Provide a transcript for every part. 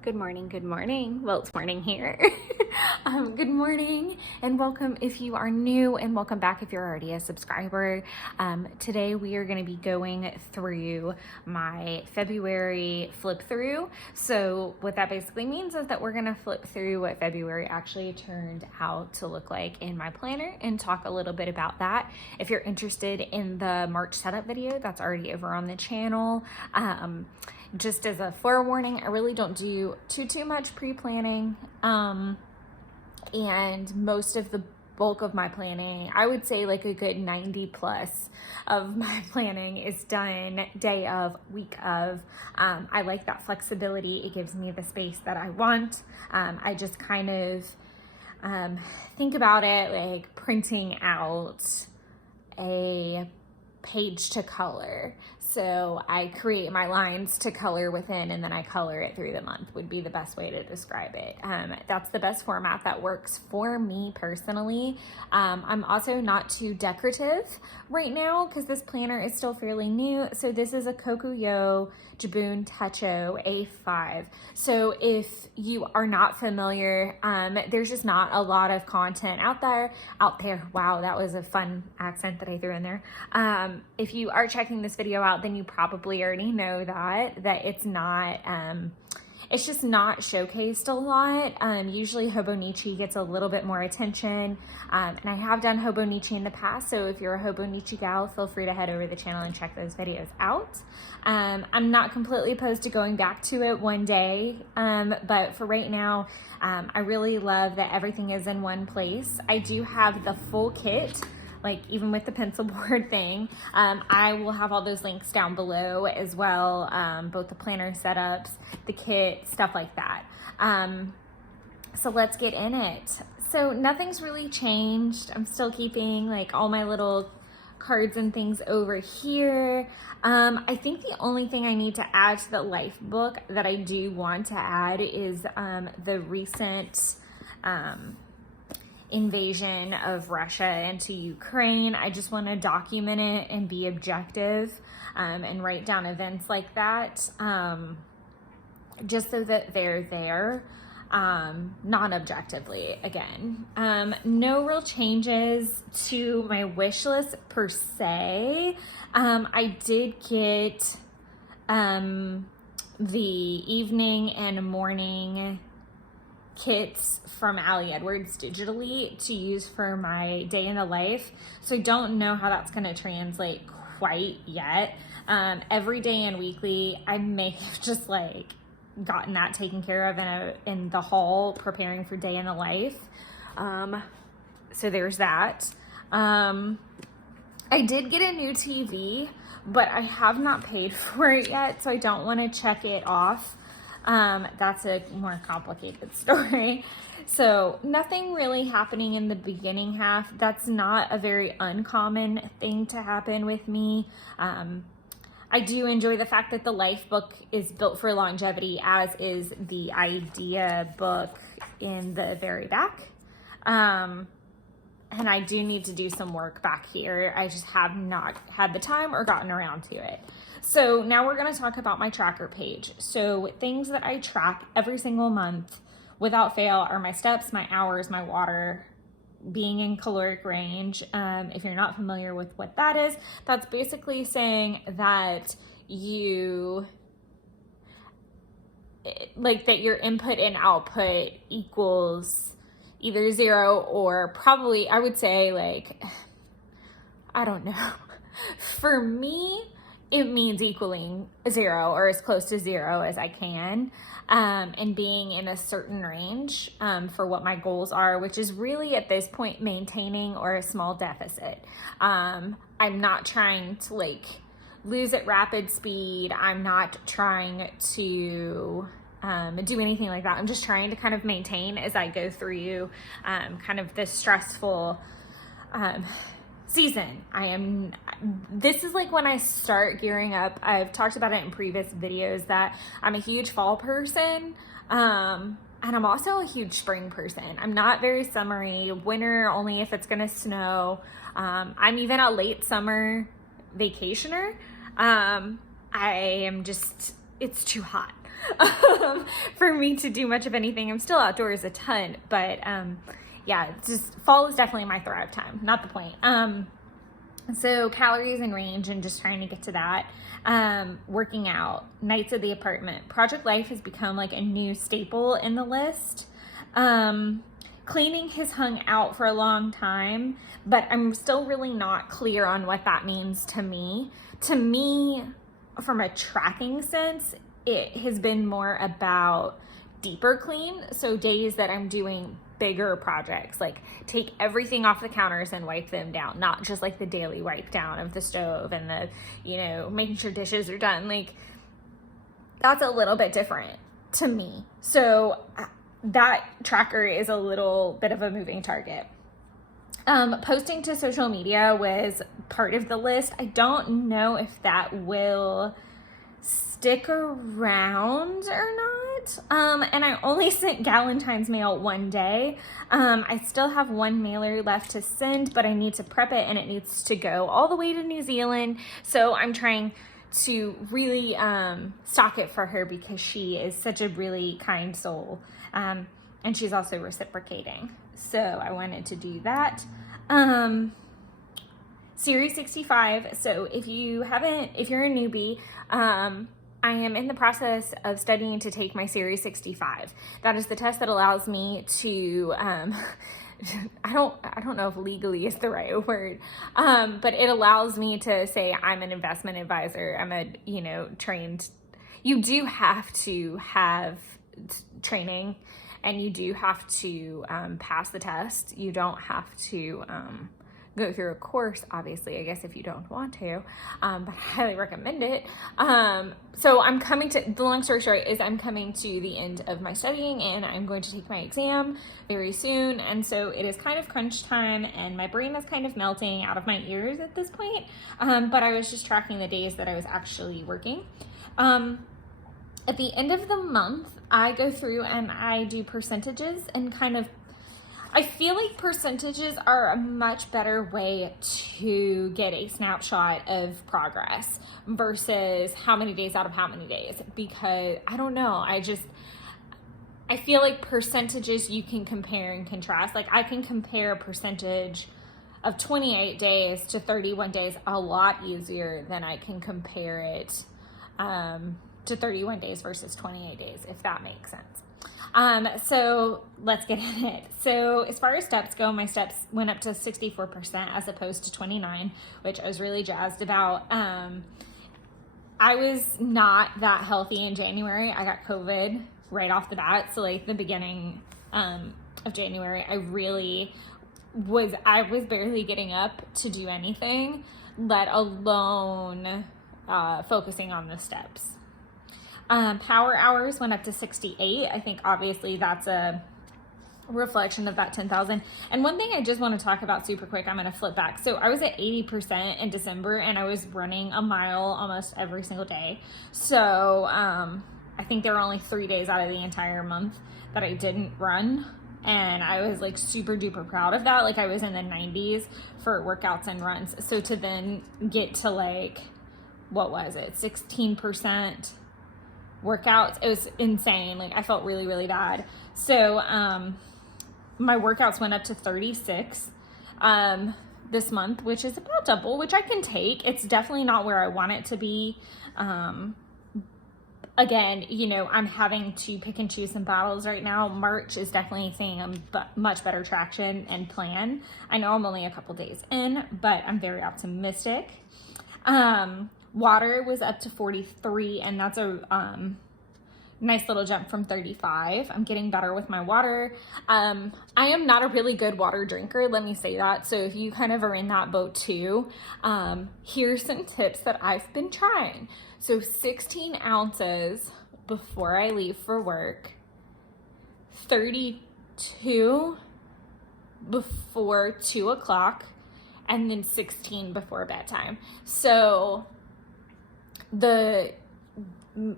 Good morning, good morning. Well, it's morning here. Good morning and welcome if you are new, and welcome back if you're already a subscriber. Today we are going to be going through my February flip through. So what that basically means is that we're going to flip through what February actually turned out to look like in my planner and talk a little bit about that. If you're interested in the March setup video, that's already over on the channel. Just as a forewarning, I really don't do too much pre-planning, and most of the bulk of my planning, I would say like a good 90 plus of my planning is done day of, week of. I like that flexibility. It gives me the space that I want. I just kind of think about it like printing out a page to color. So I create my lines to color within, and then I color it through the month would be the best way to describe it. That's the best format that works for me personally. I'm also not too decorative right now because this planner is still fairly new. So this is a Kokuyo Jibun Techo A5. So if you are not familiar, there's just not a lot of content out there. Wow, that was a fun accent that I threw in there. If you are checking this video out, then you probably already know that it's not, it's just not showcased a lot. Usually Hobonichi gets a little bit more attention, and I have done Hobonichi in the past, so if you're a Hobonichi gal, feel free to head over to the channel and check those videos out. I'm not completely opposed to going back to it one day, but for right now, I really love that everything is in one place. I do have the full kit, like even with the pencil board thing. I will have all those links down below as well, both the planner setups, the kit, stuff like that. So let's get in it. So nothing's really changed. I'm still keeping like all my little cards and things over here. I think the only thing I need to add to the life book that I do want to add is the recent invasion of Russia into Ukraine. I just want to document it and be objective, and write down events like that, just so that they're there, non-objectively again. No real changes to my wish list per se. I did get the evening and morning kits from Ali Edwards digitally to use for my day in the life. So I don't know how that's going to translate quite yet. Every day and weekly, I may have just like gotten that taken care of in the haul preparing for day in the life. So there's that. I did get a new TV, but I have not paid for it yet, so I don't want to check it off. That's a more complicated story. So nothing really happening in the beginning half. That's not a very uncommon thing to happen with me. I do enjoy the fact that the life book is built for longevity, as is the idea book in the very back. And I do need to do some work back here. I just have not had the time or gotten around to it. So now we're going to talk about my tracker page. So things that I track every single month without fail are my steps, my hours, my water, being in caloric range. If you're not familiar with what that is, that's basically saying that you like that your input and output equals either 0 or probably, I would say like, I don't know. For me, it means equaling 0 or as close to 0 as I can, and being in a certain range for what my goals are, which is really at this point maintaining or a small deficit. I'm not trying to like lose at rapid speed. I'm not trying to do anything like that. I'm just trying to kind of maintain as I go through kind of this stressful season. This is like when I start gearing up. I've talked about it in previous videos that I'm a huge fall person. And I'm also a huge spring person. I'm not very summery. Winter only if it's gonna snow. I'm even a late summer vacationer. I am just it's too hot for me to do much of anything. I'm still outdoors a ton, but yeah, just fall is definitely my thrive time, not the point. So calories and range and just trying to get to that. Working out, nights at the apartment. Project Life has become like a new staple in the list. Cleaning has hung out for a long time, but I'm still really not clear on what that means to me. To me, from a tracking sense, it has been more about deeper clean. So days that I'm doing bigger projects, like take everything off the counters and wipe them down, not just like the daily wipe down of the stove and the, you know, making sure dishes are done. Like that's a little bit different to me. So that tracker is a little bit of a moving target. Posting to social media was part of the list. I don't know if that will stick around or not. And I only sent Valentine's mail one day. I still have one mailer left to send, but I need to prep it and it needs to go all the way to New Zealand. So I'm trying to really stock it for her because she is such a really kind soul. And she's also reciprocating. So I wanted to do that. Series 65. So if you're a newbie, I am in the process of studying to take my Series 65. That is the test that allows me to, I don't know if legally is the right word, but it allows me to say I'm an investment advisor. I'm a, trained, you do have to have training and you do have to pass the test. You don't have to go through a course, obviously, I guess, if you don't want to, but I highly recommend it. So I'm coming to, the long story short is I'm coming to the end of my studying and I'm going to take my exam very soon. And so it is kind of crunch time and my brain is kind of melting out of my ears at this point. But I was just tracking the days that I was actually working. At the end of the month, I go through and I do percentages and kind of, I feel like percentages are a much better way to get a snapshot of progress versus how many days out of how many days, because I don't know, I feel like percentages you can compare and contrast. Like I can compare a percentage of 28 days to 31 days a lot easier than I can compare it to 31 days versus 28 days, if that makes sense. So let's get in it. So as far as steps go, my steps went up to 64% as opposed to 29, which I was really jazzed about. I was not that healthy in January. I got COVID right off the bat. So like the beginning, of January, I was barely getting up to do anything, let alone, focusing on the steps. Power hours went up to 68. I think obviously that's a reflection of that 10,000. And one thing I just want to talk about super quick, I'm going to flip back. So I was at 80% in December and I was running a mile almost every single day. So, I think there were only 3 days out of the entire month that I didn't run. And I was like super duper proud of that. Like I was in the 90s for workouts and runs. So to then get to like, what was it? 16% workouts. It was insane. Like I felt really, really bad. So, my workouts went up to 36, this month, which is about double, which I can take. It's definitely not where I want it to be. Again, I'm having to pick and choose some battles right now. March is definitely seeing a much better traction and plan. I know I'm only a couple days in, but I'm very optimistic. Water was up to 43, and that's a nice little jump from 35. I'm getting better with my water. I am not a really good water drinker, let me say that. So if you kind of are in that boat too, here's some tips that I've been trying. So 16 ounces before I leave for work, 32 before 2 o'clock, and then 16 before bedtime. So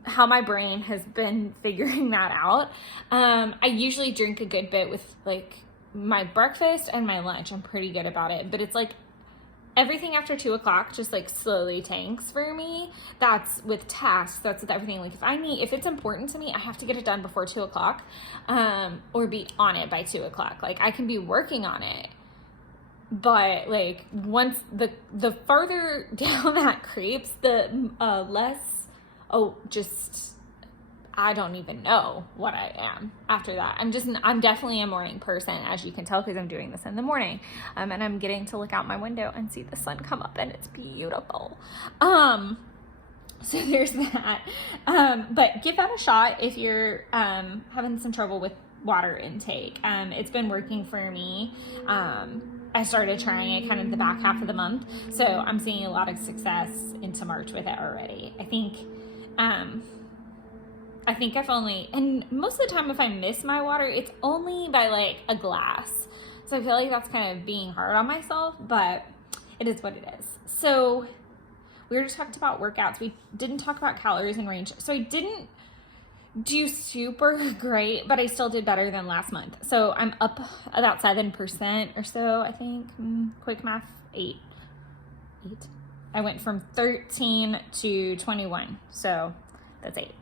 how my brain has been figuring that out. I usually drink a good bit with like my breakfast and my lunch. I'm pretty good about it, but it's like everything after 2 o'clock just like slowly tanks for me. That's with tasks, that's with everything. Like if it's important to me, I have to get it done before 2 o'clock, or be on it by 2 o'clock. Like I can be working on it, but like once the further down that creeps, the less, I don't even know what I am after that. I'm definitely a morning person, as you can tell, because I'm doing this in the morning. And I'm getting to look out my window and see the sun come up, and it's beautiful. So there's that. But give that a shot if you're having some trouble with water intake. It's been working for me. I started trying it kind of the back half of the month, so I'm seeing a lot of success into March with it already. I think I've only, and most of the time if I miss my water, it's only by like a glass. So I feel like that's kind of being hard on myself, but it is what it is. So we were just talking about workouts. We didn't talk about calories and range. So I didn't do super great, but I still did better than last month. So I'm up about 7% or so, I think. Quick math, 8. I went from 13 to 21. So that's 8.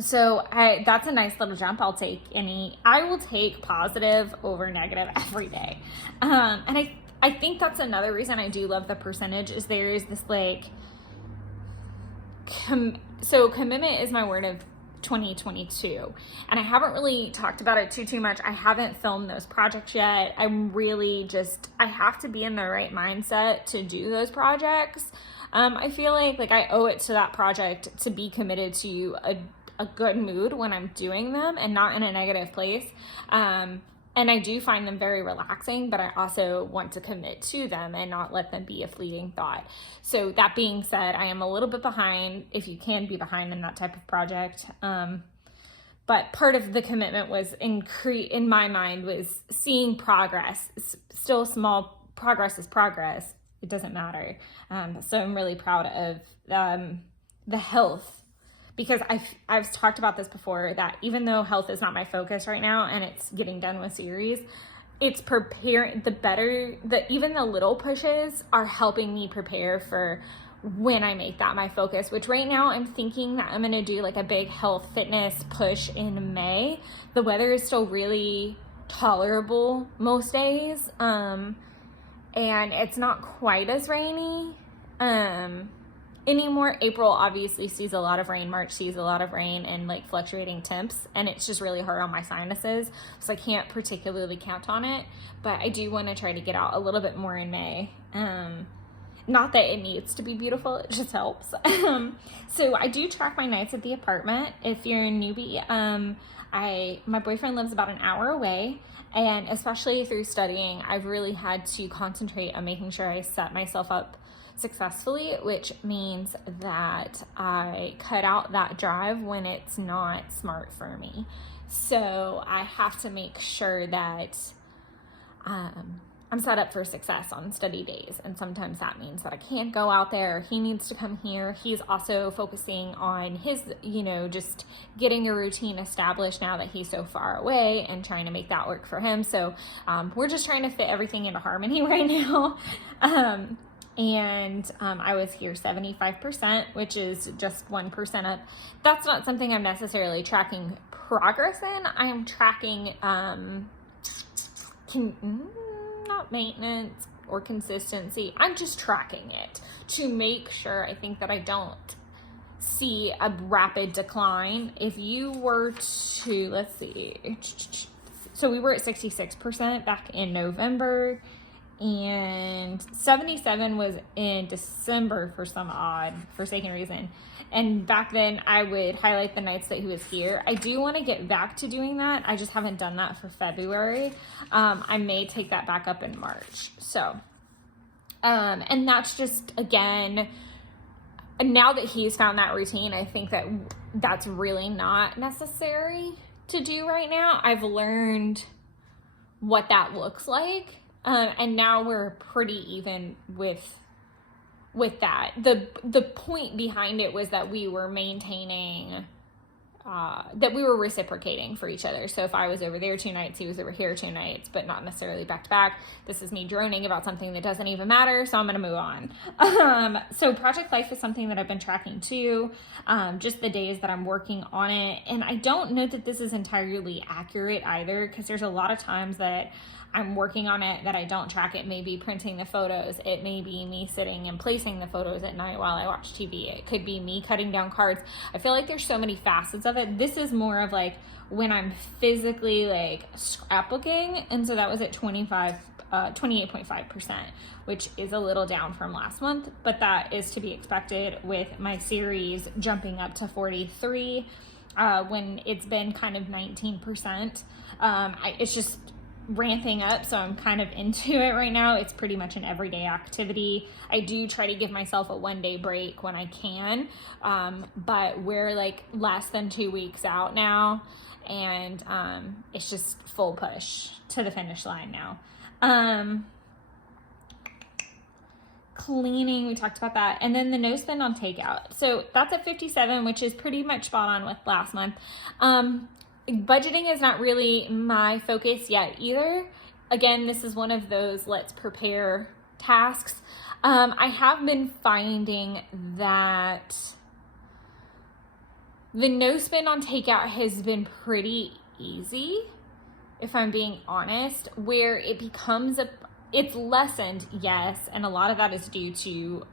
So that's a nice little jump. I will take positive over negative every day. And I think that's another reason I do love the percentage, is there is this like, so commitment is my word of 2022. And I haven't really talked about it too much. I haven't filmed those projects yet. I'm really I have to be in the right mindset to do those projects. I feel like I owe it to that project to be committed to a good mood when I'm doing them and not in a negative place. And I do find them very relaxing, but I also want to commit to them and not let them be a fleeting thought. So that being said, I am a little bit behind, if you can be behind in that type of project. But part of the commitment was in my mind was seeing progress. Still small progress is progress. It doesn't matter. So I'm really proud of the health, because I've talked about this before, that even though health is not my focus right now and it's getting done with series, it's preparing even the little pushes are helping me prepare for when I make that my focus, which right now I'm thinking that I'm going to do like a big health fitness push in May. The weather is still really tolerable most days. And it's not quite as rainy anymore. April obviously sees a lot of rain. March sees a lot of rain and like fluctuating temps, and it's just really hard on my sinuses, so I can't particularly count on it. But I do want to try to get out a little bit more in May. Not that it needs to be beautiful, it just helps. So I do track my nights at the apartment. If you're a newbie, my boyfriend lives about an hour away. And especially through studying, I've really had to concentrate on making sure I set myself up successfully, which means that I cut out that drive when it's not smart for me. So I have to make sure that I'm set up for success on study days. And sometimes that means that I can't go out there. He needs to come here. He's also focusing on his, just getting a routine established now that he's so far away and trying to make that work for him. So we're just trying to fit everything into harmony right now. I was here 75%, which is just 1% up. That's not something I'm necessarily tracking progress in. I am tracking, not maintenance or consistency. I'm just tracking it to make sure, I think, that I don't see a rapid decline. If you were to, let's see, so we were at 66% back in November, and 77 was in December for some odd forsaken reason. And back then I would highlight the nights that he was here. I do want to get back to doing that. I just haven't done that for February. I may take that back up in March. So, and that's just, again, now that he's found that routine, I think that that's really not necessary to do right now. I've learned what that looks like. And now we're pretty even with that. The point behind it was that we were maintaining that we were reciprocating for each other. So if I was over there 2 nights, he was over here 2 nights, but not necessarily back to back. This is me droning about something that doesn't even matter, so I'm gonna move on. So project life is something that I've been tracking too, just the days that I'm working on it. And I don't know that this is entirely accurate either, because there's a lot of times that I'm working on it that I don't track. It may be printing the photos. It may be me sitting and placing the photos at night while I watch TV. It could be me cutting down cards. I feel like there's so many facets of it. This is more of like when I'm physically like scrapbooking. And so that was at 28.5%, which is a little down from last month, but that is to be expected with my series jumping up to 43 when it's been kind of 19%. It's just ramping up, so I'm kind of into it right now. It's pretty much an everyday activity. I do try to give myself a 1-day break when I can, but we're like less than 2 weeks out now, and it's just full push to the finish line now. Cleaning, we talked about that, and then the no spend on takeout, so that's at 57, which is pretty much spot on with last month. Budgeting is not really my focus yet either. Again, this is one of those let's prepare tasks. I have been finding that the no spend on takeout has been pretty easy, if I'm being honest, where it becomes it's lessened, yes, and a lot of that is due to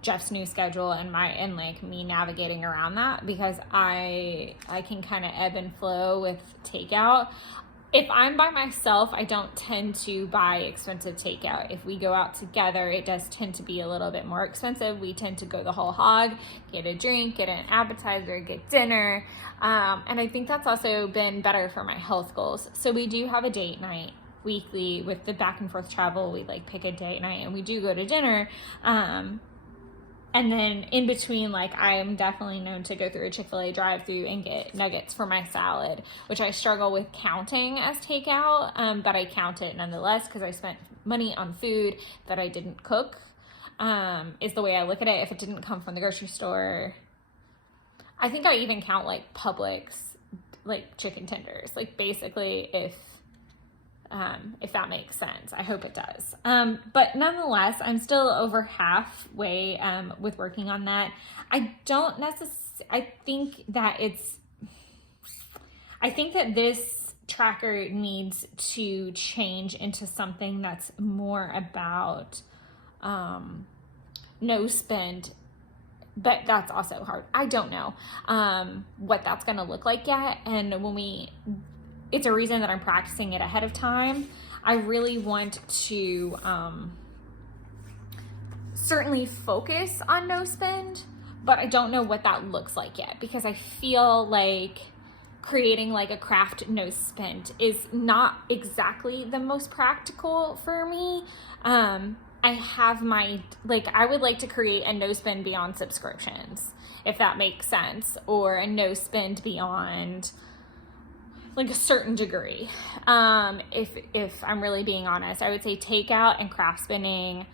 Jeff's new schedule and like me navigating around that, because I can kind of ebb and flow with takeout. If I'm by myself, I don't tend to buy expensive takeout. If we go out together, it does tend to be a little bit more expensive. We tend to go the whole hog, get a drink, get an appetizer, get dinner. And I think that's also been better for my health goals. So we do have a date night weekly with the back and forth travel. We like pick a date night and we do go to dinner. And then in between, like, I am definitely known to go through a Chick-fil-A drive-through and get nuggets for my salad, which I struggle with counting as takeout, but I count it nonetheless because I spent money on food that I didn't cook, is the way I look at it. If it didn't come from the grocery store, I think I even count, like, Publix, like, chicken tenders. Like, basically, if that makes sense. I hope it does. But nonetheless, I'm still over halfway with working on that. I think that this tracker needs to change into something that's more about no spend, but that's also hard. I don't know what that's going to look like yet. And it's a reason that I'm practicing it ahead of time. I really want to certainly focus on no spend, but I don't know what that looks like yet, because I feel like creating like a craft no spend is not exactly the most practical for me. I have I would like to create a no spend beyond subscriptions, if that makes sense, or a no spend beyond like a certain degree. If I'm really being honest, I would say takeout and craft spending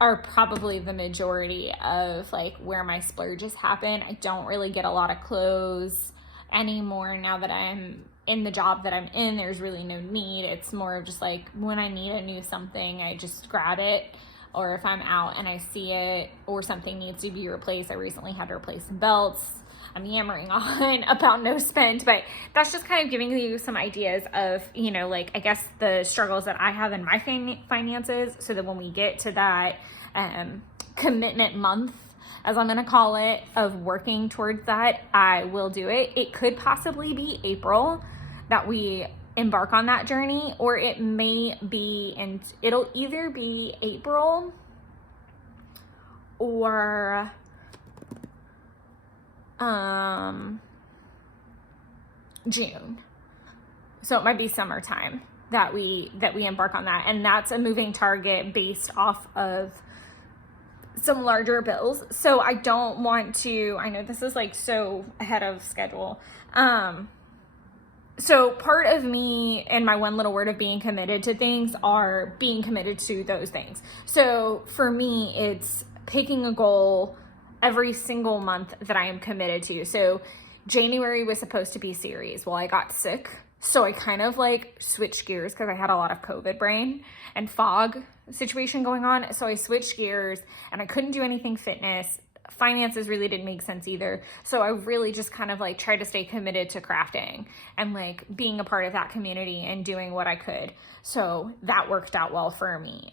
are probably the majority of like where my splurges happen. I don't really get a lot of clothes anymore now that I'm in the job that I'm in. There's really no need. It's more of just like when I need a new something, I just grab it. Or if I'm out and I see it or something needs to be replaced. I recently had to replace some belts. I'm yammering on about no spend, but that's just kind of giving you some ideas of, like, I guess the struggles that I have in my finances, so that when we get to that commitment month, as I'm going to call it, of working towards that, I will do it. It could possibly be April that we embark on that journey, or it may be, and it'll either be April or June. So it might be summertime that we embark on that. And that's a moving target based off of some larger bills. So I don't want to, I know this is like so ahead of schedule. So part of me and my one little word of being committed to things are being committed to those things. So for me, it's picking a goal every single month that I am committed to. So January was supposed to be series. Well, I got sick. So I kind of like switched gears because I had a lot of COVID brain and fog situation going on. So I switched gears and I couldn't do anything fitness. Finances really didn't make sense either. So I really just kind of like tried to stay committed to crafting and like being a part of that community and doing what I could. So that worked out well for me.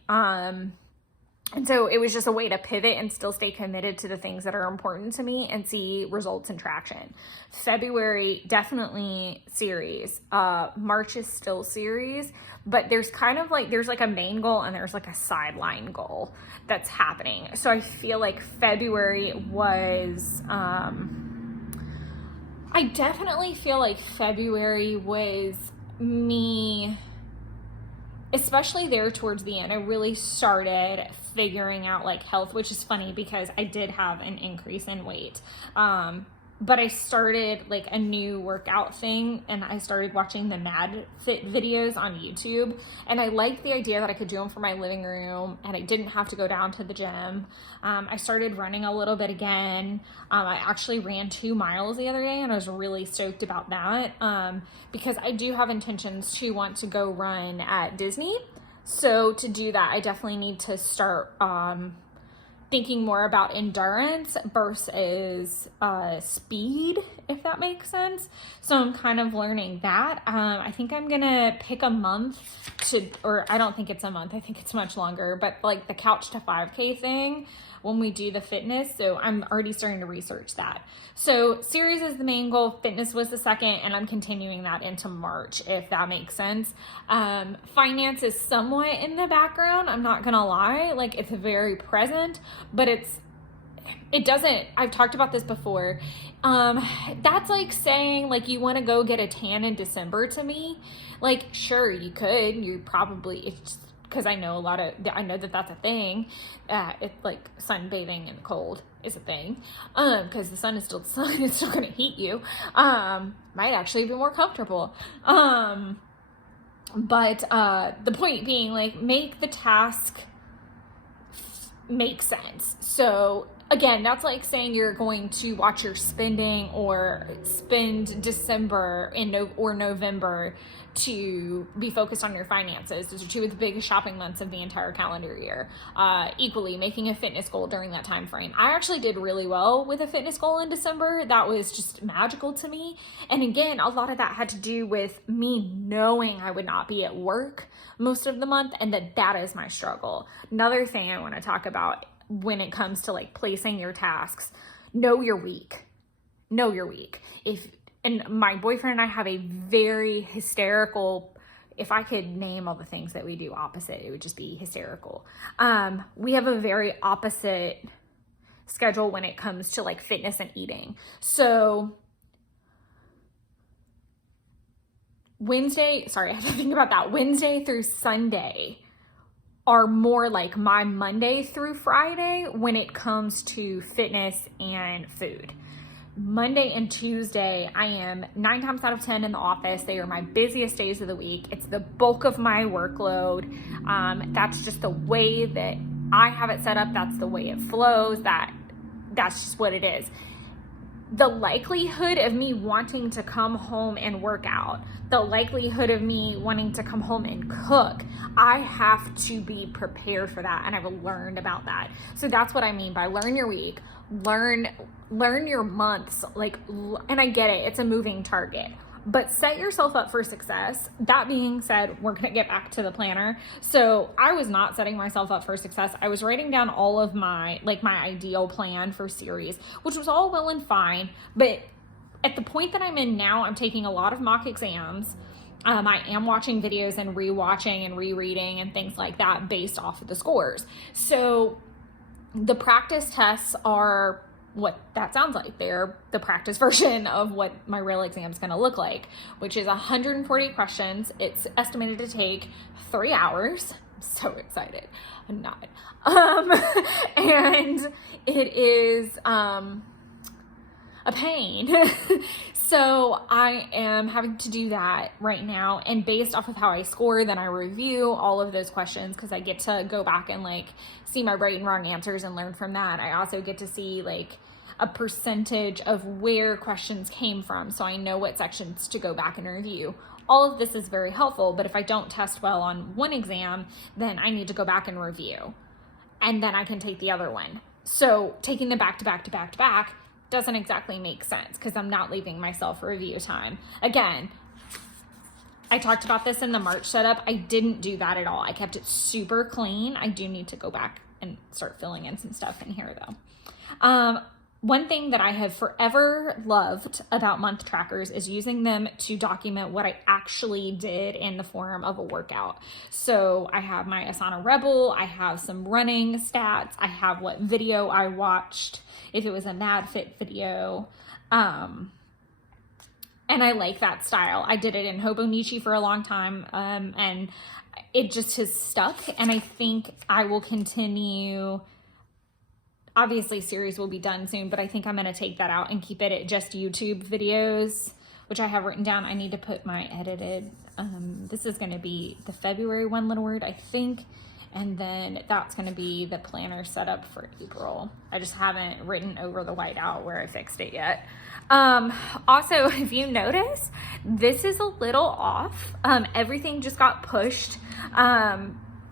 And so it was just a way to pivot and still stay committed to the things that are important to me and see results and traction. February, definitely series. March is still series, but there's kind of like, there's like a main goal and there's like a sideline goal that's happening. So I feel like February was, I definitely feel like February was me, especially there towards the end. I really started figuring out like health, which is funny because I did have an increase in weight. But I started like a new workout thing and I started watching the Mad Fit videos on YouTube. And I liked the idea that I could do them from my living room and I didn't have to go down to the gym. I started running a little bit again. I actually ran 2 miles the other day and I was really stoked about that because I do have intentions to want to go run at Disney. So to do that, I definitely need to start thinking more about endurance versus speed, if that makes sense. So I'm kind of learning that. I think I'm gonna pick a month to, or I don't think it's a month, I think it's much longer, but like the couch to 5K thing when we do the fitness. So I'm already starting to research that. So series is the main goal, fitness was the second, and I'm continuing that into March, if that makes sense. Finance is somewhat in the background, I'm not gonna lie, like it's very present, but it doesn't, I've talked about this before. That's like saying like you want to go get a tan in December to me. Like, sure, you could, you probably, it's because I know I know that that's a thing. It's like sunbathing in the cold is a thing. Because the sun is still the sun, it's still gonna heat you. Might actually be more comfortable. But the point being, like, make the task make sense. So again, that's like saying you're going to watch your spending or spend December or November to be focused on your finances. Those are 2 of the biggest shopping months of the entire calendar year. Equally, making a fitness goal during that time frame. I actually did really well with a fitness goal in December. That was just magical to me. And again, a lot of that had to do with me knowing I would not be at work most of the month and that is my struggle. Another thing I want to talk about when it comes to like placing your tasks, know your week. Know your week. And my boyfriend and I have a very hysterical, if I could name all the things that we do opposite, it would just be hysterical. We have a very opposite schedule when it comes to like fitness and eating. So Wednesday through Sunday are more like my Monday through Friday when it comes to fitness and food. Monday and Tuesday, I am 9 times out of 10 in the office. They are my busiest days of the week. It's the bulk of my workload. That's just the way that I have it set up. That's the way it flows. That's just what it is. The likelihood of me wanting to come home and work out, the likelihood of me wanting to come home and cook, I have to be prepared for that, and I've learned about that. So that's what I mean by learn your week, learn your months, like, and I get it, it's a moving target, but set yourself up for success. That being said, we're gonna get back to the planner. So I was not setting myself up for success. I was writing down all of my ideal plan for series, which was all well and fine, but at the point that I'm in now, I'm taking a lot of mock exams. I am watching videos and rewatching and rereading and things like that based off of the scores. So the practice tests are what that sounds like. They're the practice version of what my real exam is going to look like, which is 140 questions. It's estimated to take 3 hours. I'm so excited. I'm not. And it is a pain. So I am having to do that right now. And based off of how I score, then I review all of those questions because I get to go back and like see my right and wrong answers and learn from that. I also get to see like, a percentage of where questions came from, so I know what sections to go back and review. All of this is very helpful, but if I don't test well on one exam, then I need to go back and review, and then I can take the other one. So taking them back to back to back to back doesn't exactly make sense because I'm not leaving myself review time. Again, I talked about this in the March setup. I didn't do that at all. I kept it super clean. I do need to go back and start filling in some stuff in here though. One thing that I have forever loved about month trackers is using them to document what I actually did in the form of a workout. So I have my Asana Rebel, I have some running stats, I have what video I watched, if it was a Mad Fit video, and I like that style. I did it in Hobonichi for a long time, and it just has stuck, and I think I will continue. Obviously, series will be done soon, but I think I'm going to take that out and keep it at just YouTube videos, which I have written down. I need to put my edited, this is going to be the February one little word, I think, and then that's going to be the planner setup for April. I just haven't written over the whiteout where I fixed it yet. Also, if you notice, this is a little off. Everything just got pushed.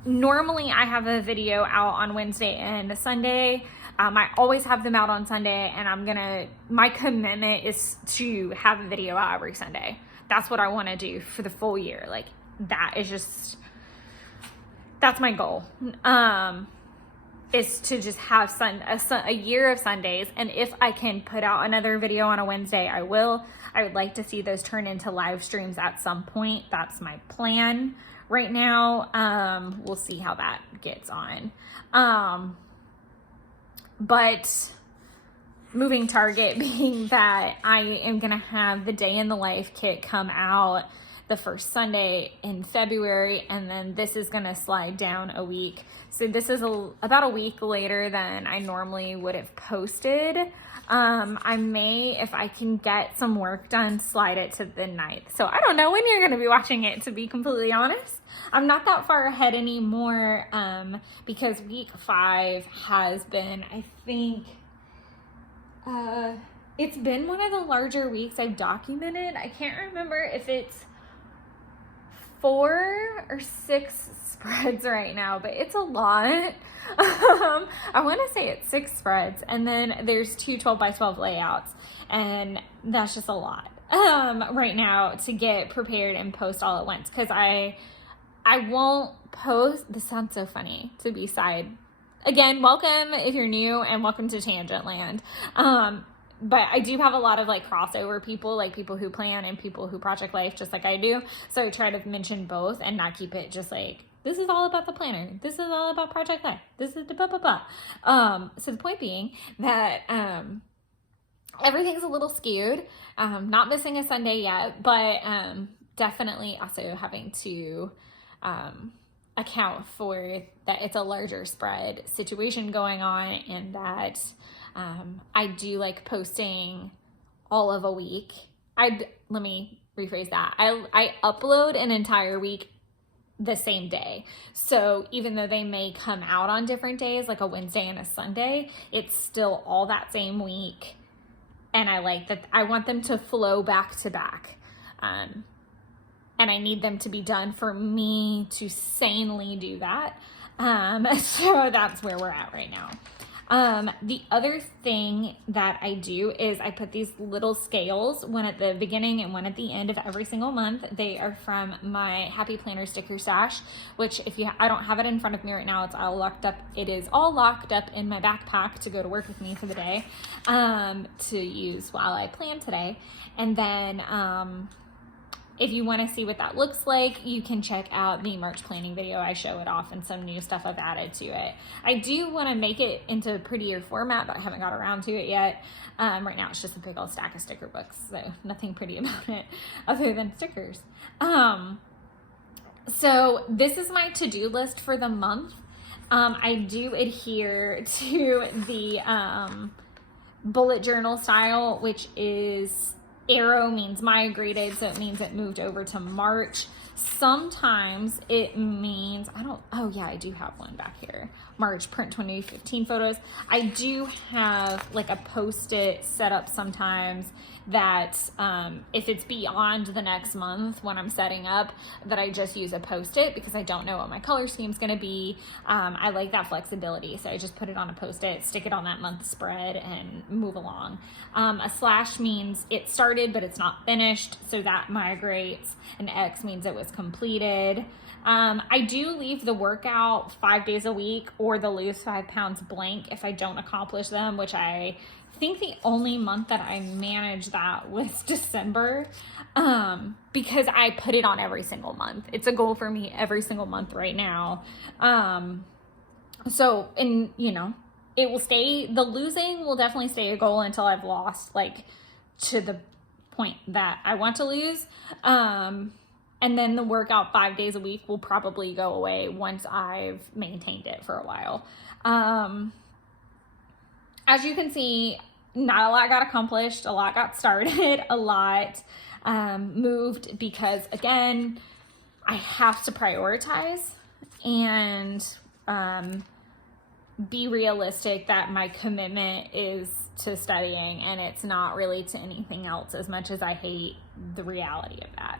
Normally I have a video out on Wednesday and a Sunday. I always have them out on Sunday, and my commitment is to have a video out every Sunday. That's what I want to do for the full year. Like, that's my goal. Is to just have a year of Sundays. And if I can put out another video on a Wednesday, I will. I would like to see those turn into live streams at some point. That's my plan right now. We'll see how that gets on. But moving target being that I am going to have the Day in the Life kit come out the first Sunday in February, and then this is going to slide down a week. So this is about a week later than I normally would have posted. I may, if I can get some work done, slide it to the 9th. So I don't know when you're going to be watching it, to be completely honest. I'm not that far ahead anymore, because week 5 has been, I think, it's been one of the larger weeks I've documented. I can't remember if it's 4 or 6 spreads right now, but it's a lot. I want to say it's 6 spreads, and then there's 2 12x12 layouts, and that's just a lot right now to get prepared and post all at once, because I won't post. This sounds so funny to be side. Again, welcome if you're new, and welcome to Tangent Land. But I do have a lot of like crossover people, like people who plan and people who project life just like I do. So I try to mention both and not keep it just like, this is all about the planner, this is all about project life, this is the blah, blah, blah. So the point being that everything's a little skewed. Not missing a Sunday yet, but definitely also having to account for that it's a larger spread situation going on, and that I do like posting all of a week. Let me rephrase that. I upload an entire week the same day. So even though they may come out on different days, like a Wednesday and a Sunday, it's still all that same week. And I like that. I want them to flow back to back. And I need them to be done for me to sanely do that. So that's where we're at right now. The other thing that I do is I put these little scales, one at the beginning and one at the end of every single month. They are from my Happy Planner sticker stash, which I don't have it in front of me right now. It's all locked up. It is all locked up in my backpack to go to work with me for the day, to use while I plan today. And then, if you want to see what that looks like, you can check out the March planning video. I show it off and some new stuff I've added to it. I do want to make it into a prettier format, but I haven't got around to it yet. Right now it's just a big old stack of sticker books, so nothing pretty about it other than stickers. So this is my to-do list for the month. I do adhere to the bullet journal style, which is arrow means migrated, so it means it moved over to March. Sometimes it means, oh yeah, I do have one back here. March print 2015 photos. I do have like a post-it set up sometimes that if it's beyond the next month when I'm setting up, that I just use a post-it because I don't know what my color scheme is going to be. I like that flexibility. So I just put it on a post-it, stick it on that month spread and move along. A slash means it started, but it's not finished. So that migrates. An X means it was completed. I do leave the workout 5 days a week or the lose 5 pounds blank if I don't accomplish them, which I think the only month that I managed that was December, because I put it on every single month. It's a goal for me every single month right now. So, and you know, it will stay, the losing will definitely stay a goal until I've lost like to the point that I want to lose. And then the workout 5 days a week will probably go away once I've maintained it for a while. As you can see, not a lot got accomplished, a lot got started, a lot moved because, again, I have to prioritize and be realistic that my commitment is to studying and it's not really to anything else, as much as I hate the reality of that.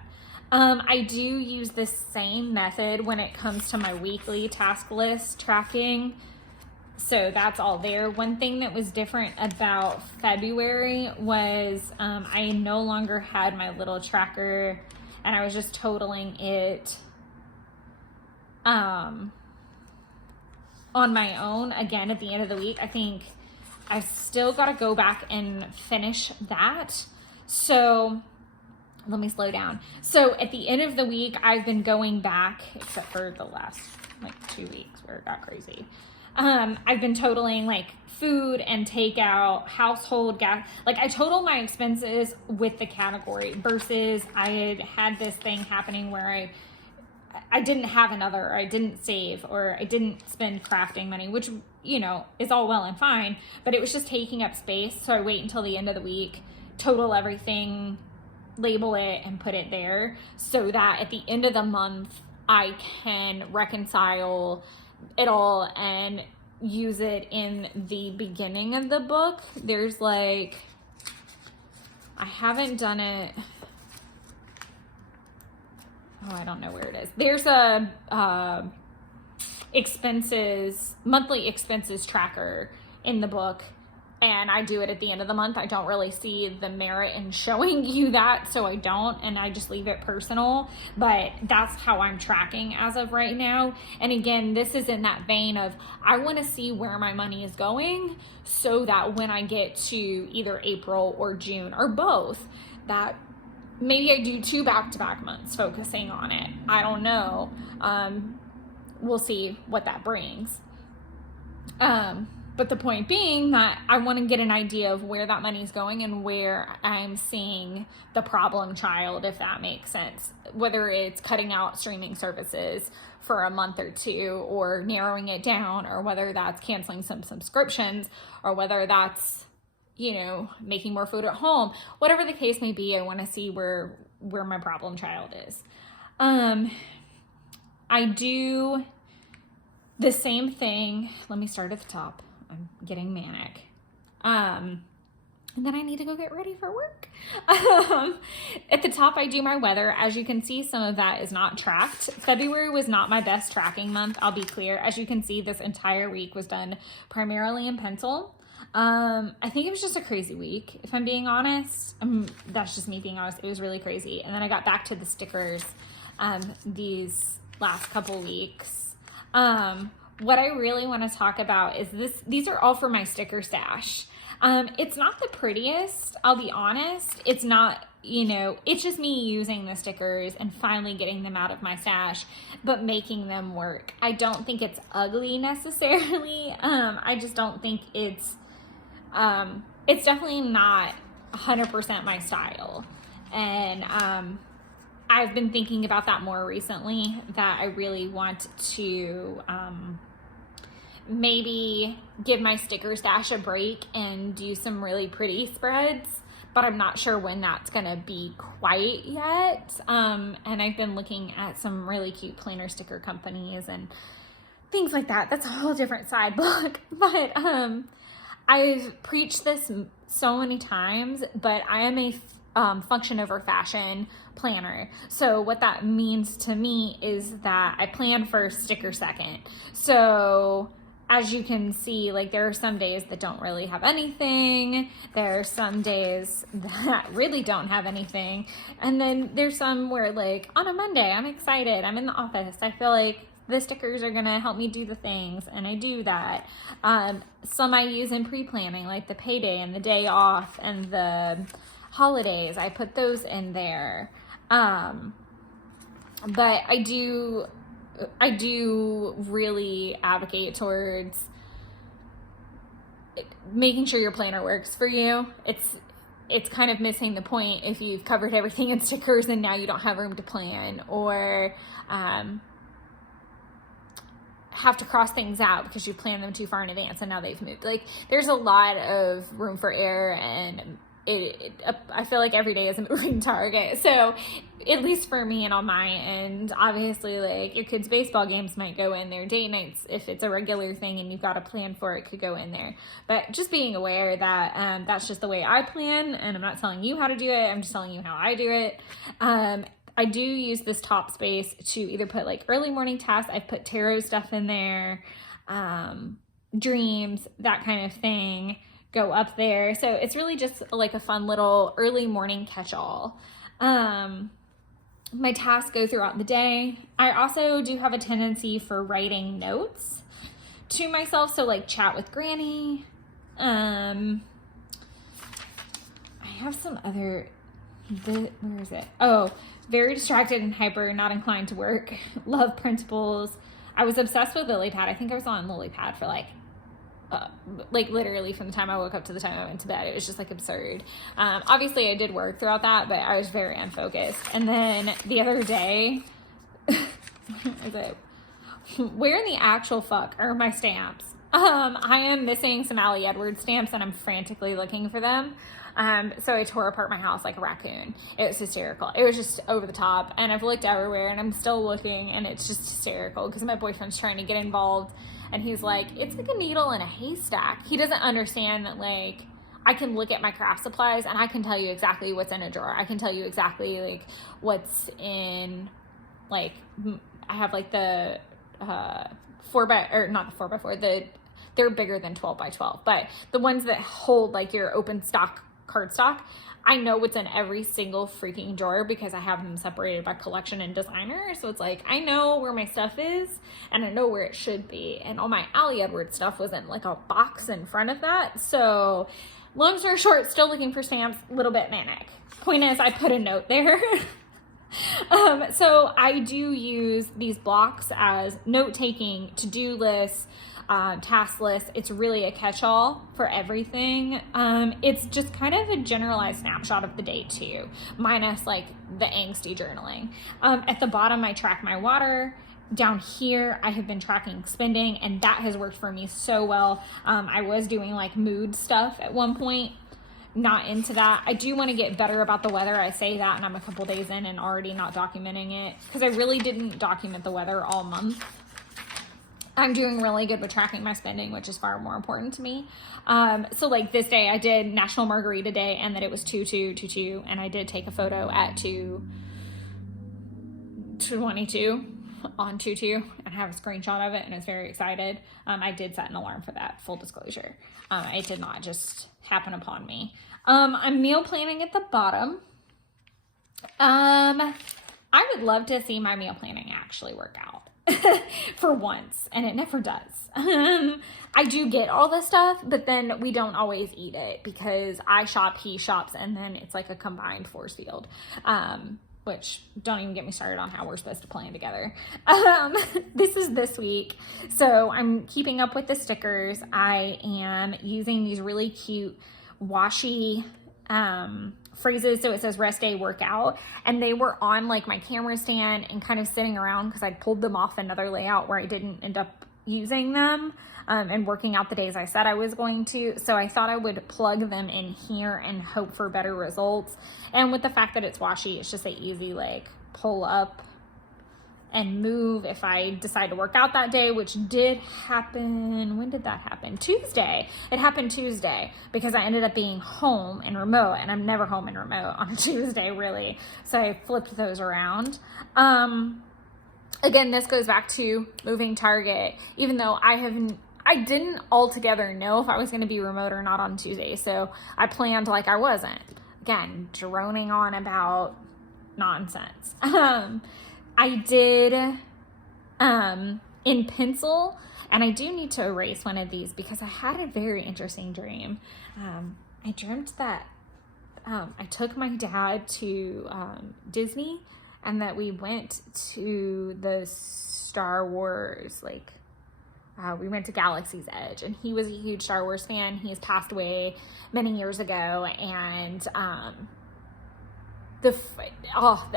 I do use the same method when it comes to my weekly task list tracking. So that's all there. One thing that was different about February was I no longer had my little tracker and I was just totaling it on my own. Again, at the end of the week, I think I've still got to go back and finish that. So let me slow down. So at the end of the week, I've been going back, except for the last like 2 weeks where it got crazy. I've been totaling like food and takeout, household gas. Like I total my expenses with the category versus I had this thing happening where I didn't have another, or I didn't save, or I didn't spend crafting money, which, you know, is all well and fine, but it was just taking up space. So I wait until the end of the week, total everything, label it and put it there so that at the end of the month, I can reconcile it all and use it in the beginning of the book. There's like, I haven't done it. Oh, I don't know where it is. There's a monthly expenses tracker in the book, and I do it at the end of the month. I don't really see the merit in showing you that, so I don't, and I just leave it personal, but that's how I'm tracking as of right now. And again, this is in that vein of, I want to see where my money is going so that when I get to either April or June or both, that maybe I do 2 back-to-back months focusing on it. I don't know. We'll see what that brings. But the point being that I want to get an idea of where that money's going and where I'm seeing the problem child, if that makes sense. Whether it's cutting out streaming services for a month or 2 or narrowing it down, or whether that's canceling some subscriptions, or whether that's, you know, making more food at home. Whatever the case may be, I want to see where my problem child is. I do the same thing. Let me start at the top. I'm getting manic. And then I need to go get ready for work. At the top, I do my weather. As you can see, some of that is not tracked. February was not my best tracking month, I'll be clear. As you can see, this entire week was done primarily in pencil. I think it was just a crazy week, if I'm being honest. That's just me being honest. It was really crazy. And then I got back to the stickers these last couple weeks. What I really want to talk about is these are all for my sticker stash. It's not the prettiest, I'll be honest. It's not, you know, it's just me using the stickers and finally getting them out of my stash, but making them work. I don't think it's ugly necessarily. I just don't think it's definitely not 100% my style. And I've been thinking about that more recently, that I really want to maybe give my sticker stash a break and do some really pretty spreads. but I'm not sure when that's gonna be quite yet. And I've been looking at some really cute planner sticker companies and things like that. That's a whole different side book. But I've preached this so many times, but I am a function over fashion planner. So what that means to me is that I plan first, sticker second. So as you can see, like there are some days that don't really have anything. There are some days that really don't have anything. And then there's some where like on a Monday, I'm excited. I'm in the office. I feel like the stickers are gonna help me do the things, and I do that. Some I use in pre-planning, like the payday and the day off and the holidays. I put those in there. But I do really advocate towards making sure your planner works for you. It's kind of missing the point if you've covered everything in stickers and now you don't have room to plan, or have to cross things out because you planned them too far in advance and now they've moved. Like there's a lot of room for error, and I feel like every day is a moving target. So at least for me and on my end, obviously like your kids' baseball games might go in there, date nights, if it's a regular thing and you've got a plan for it, could go in there. But just being aware that that's just the way I plan, and I'm not telling you how to do it, I'm just telling you how I do it. I do use this top space to either put like early morning tasks. I've put tarot stuff in there, dreams, that kind of thing go up there. So it's really just like a fun little early morning catch-all. My tasks go throughout the day. I also do have a tendency for writing notes to myself. So like chat with Granny. I have some other, where is it? Oh, very distracted and hyper, not inclined to work. Love principles. I was obsessed with lily pad. I think I was on lily pad for like literally from the time I woke up to the time I went to bed. It was just like absurd. Obviously I did work throughout that, but I was very unfocused. And then the other day, where in the actual fuck are my stamps? I am missing some Allie Edwards stamps and I'm frantically looking for them. So I tore apart my house like a raccoon. It was hysterical. It was just over the top, and I've looked everywhere and I'm still looking, and it's just hysterical because my boyfriend's trying to get involved, and he's like, it's like a needle in a haystack. He doesn't understand that like I can look at my craft supplies and I can tell you exactly what's in a drawer. I can tell you exactly like what's in, like I have like the 4x, or not the 4x4, they're bigger than 12x12, but the ones that hold like your open stock cardstock, I know what's in every single freaking drawer because I have them separated by collection and designer. So it's like, I know where my stuff is and I know where it should be. And all my Allie Edwards stuff was in like a box in front of that. So long story short, still looking for stamps, a little bit manic. Point is, I put a note there. So I do use these blocks as note-taking, to-do lists, task list. It's really a catch-all for everything. It's just kind of a generalized snapshot of the day too, minus like the angsty journaling. At the bottom, I track my water. Down here, I have been tracking spending, and that has worked for me so well. I was doing like mood stuff at one point. Not into that. I do want to get better about the weather. I say that and I'm a couple days in and already not documenting it because I really didn't document the weather all month. I'm doing really good with tracking my spending, which is far more important to me. So like this day I did National Margarita Day, and that it was 2/2/22, and I did take a photo at 2:22 on 2/2, and I have a screenshot of it and I was very excited. I did set an alarm for that, full disclosure. It did not just happen upon me. I'm meal planning at the bottom. I would love to see my meal planning actually work out for once, and it never does. I do get all this stuff, but then we don't always eat it because I shop, he shops, and then it's like a combined force field. Which don't even get me started on how we're supposed to plan together. This is this week. So I'm keeping up with the stickers. I am using these really cute washi phrases. So it says rest day workout, and they were on like my camera stand and kind of sitting around because I pulled them off another layout where I didn't end up using them and working out the days I said I was going to. So I thought I would plug them in here and hope for better results. And with the fact that it's washi, it's just an easy like pull up and move if I decide to work out that day, which did happen. When did that happen? Tuesday. It happened Tuesday because I ended up being home and remote, and I'm never home and remote on a Tuesday really. So I flipped those around. Again, this goes back to moving target, even though I didn't altogether know if I was going to be remote or not on Tuesday. So I planned like I wasn't. Again, droning on about nonsense. I did in pencil, and I do need to erase one of these because I had a very interesting dream. I dreamt that I took my dad to Disney, and that we went to the Star Wars, like we went to Galaxy's Edge, and he was a huge Star Wars fan. He has passed away many years ago, and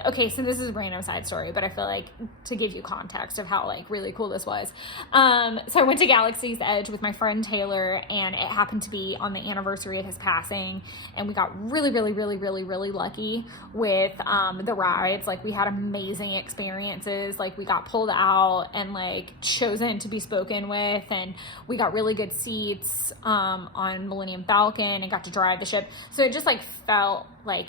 okay, so this is a random side story, but I feel like to give you context of how like really cool this was. So I went to Galaxy's Edge with my friend Taylor, and it happened to be on the anniversary of his passing, and we got really lucky with the rides. Like we had amazing experiences. Like we got pulled out and like chosen to be spoken with, and we got really good seats on Millennium Falcon and got to drive the ship. So it just like felt like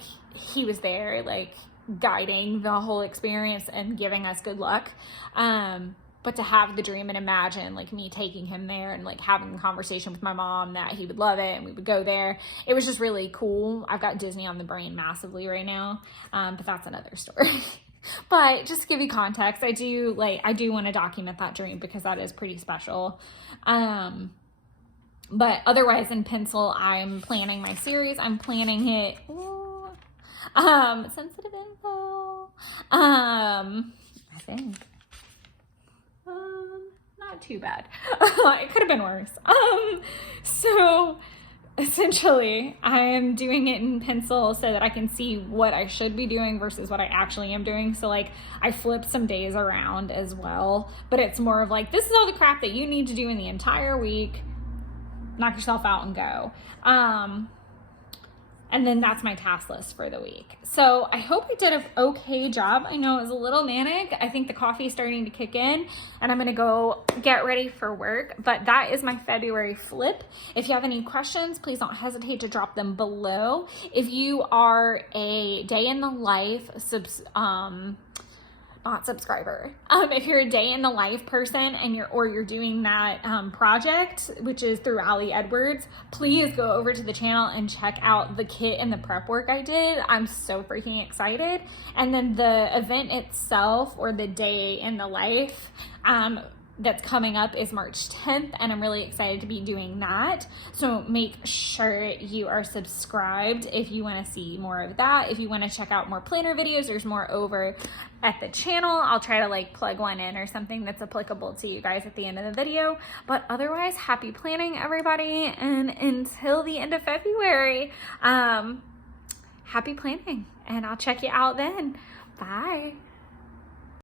he was there, like guiding the whole experience and giving us good luck. But to have the dream and imagine like me taking him there and like having a conversation with my mom that he would love it and we would go there, it was just really cool. I've got Disney on the brain massively right now, but that's another story. But just to give you context, I do want to document that dream because that is pretty special. But otherwise in pencil, I'm planning my series. I'm planning it. Sensitive info. I think. Not too bad. It could have been worse. So essentially I am doing it in pencil so that I can see what I should be doing versus what I actually am doing. So like I flipped some days around as well, but it's more of like, this is all the crap that you need to do in the entire week. Knock yourself out and go. And then that's my task list for the week. So I hope I did an okay job. I know it was a little manic. I think the coffee is starting to kick in, and I'm gonna go get ready for work. But that is my February flip. If you have any questions, please don't hesitate to drop them below. If you are a day in the life not subscriber. If you're a day in the life person and you're doing that project, which is through Ali Edwards, please go over to the channel and check out the kit and the prep work I did. I'm so freaking excited. And then the event itself, or the day in the life, that's coming up is March 10th, and I'm really excited to be doing that. So make sure you are subscribed if you want to see more of that. If you want to check out more planner videos, there's more over at the channel. I'll try to like plug one in or something that's applicable to you guys at the end of the video. But otherwise, happy planning, everybody, and until the end of February, happy planning, and I'll check you out then. Bye.